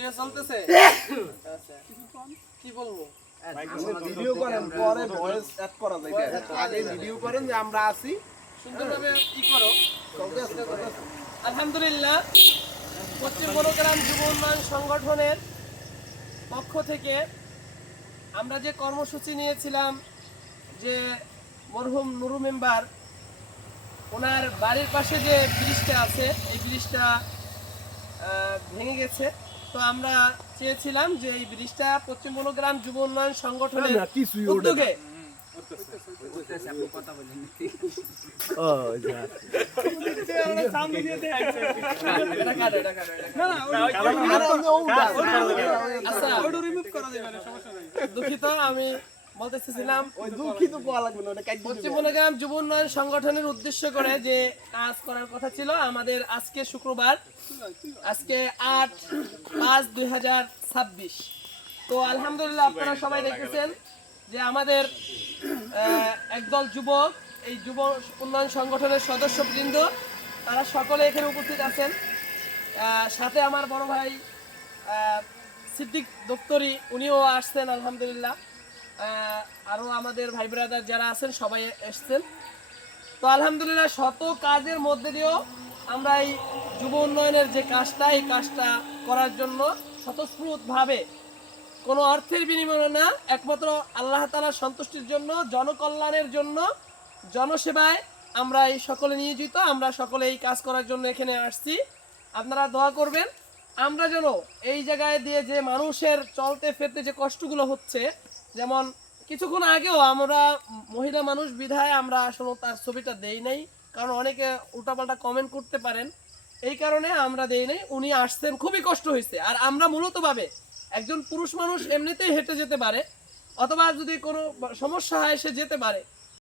video চলতেছে আচ্ছা কি বলবো ভিডিও করেন পরে ভয়েস অ্যাড করা যায় আগে ভিডিও করেন যে আমরা আছি সুন্দরভাবে ই করো আলহামদুলিল্লাহ পশ্চিম বনগ্রাম যুব উন্নয়ন সংগঠনের পক্ষ থেকে আমরা যে কর্মসূচি নিয়েছিলাম যে মরহুম নুরু মেম্বার ওনার বাড়ির পাশে যে ব্রিজটা আছে এই ব্রিজটা ভেঙে গেছে তো আমরা চেয়েছিলাম যে এই ব্রিজটা পশ্চিম বনগ্রাম যুব উন্নয়ন সংগঠনের উদ্যোগে দুঃখিত আমি বলতেছিলাম পশ্চিম বনগ্রাম যুব উন্নয়ন সংগঠনের উদ্দেশ্য করে যে কাজ করার কথা ছিল আমাদের আজকে শুক্রবার আজকে 8/5/2026 তো আলহামদুলিল্লাহ আপনারা সবাই দেখেছেন যে আমাদের একদল যুবক এই যুব উন্নয়ন সংগঠনের সদস্যবৃন্দ তারা সকলে এখানে উপস্থিত আছেন সাথে আমার বড় ভাই সিদ্দিক দপ্তরি উনিও আসছেন আলহামদুলিল্লাহ আরও আমাদের ভাই ব্রাদার যারা আছেন সবাই এসছেন তো আলহামদুলিল্লাহ শত কাজের মধ্যে দিয়েও আমরা এই যুব উন্নয়নের যে কাজটা এই কাজটা করার জন্য স্বতঃস্ফূর্তভাবে কোনো অর্থের বিনিময়ে না একমাত্র আল্লাহ তাআলার সন্তুষ্টির জন্য জনকল্যাণের জন্য জনসেবায় আমরা এই সকলে নিয়োজিত আমরা সকলে এই কাজ করার জন্য এখানে আসছি আপনারা দোয়া করবেন আমরা যেন এই জায়গায় দিয়ে যে মানুষের চলতে ফিরতে যে কষ্টগুলো হচ্ছে যেমন কিছুক্ষণ আগেও আমরা মহিলা মানুষ বিধায় আমরা আসলে তার ছবিটা দেই নাই কারণ অনেকে উল্টাপাল্টা কমেন্ট করতে পারেন এই কারণে আমরা দেই নাই উনি আসছেন খুবই কষ্ট হয়েছে আর আমরা মূলতভাবে একজন পুরুষ মানুষ এমনিতেই হেঁটে যেতে পারে অথবা যদি কোনো সমস্যা হয় সে যেতে পারে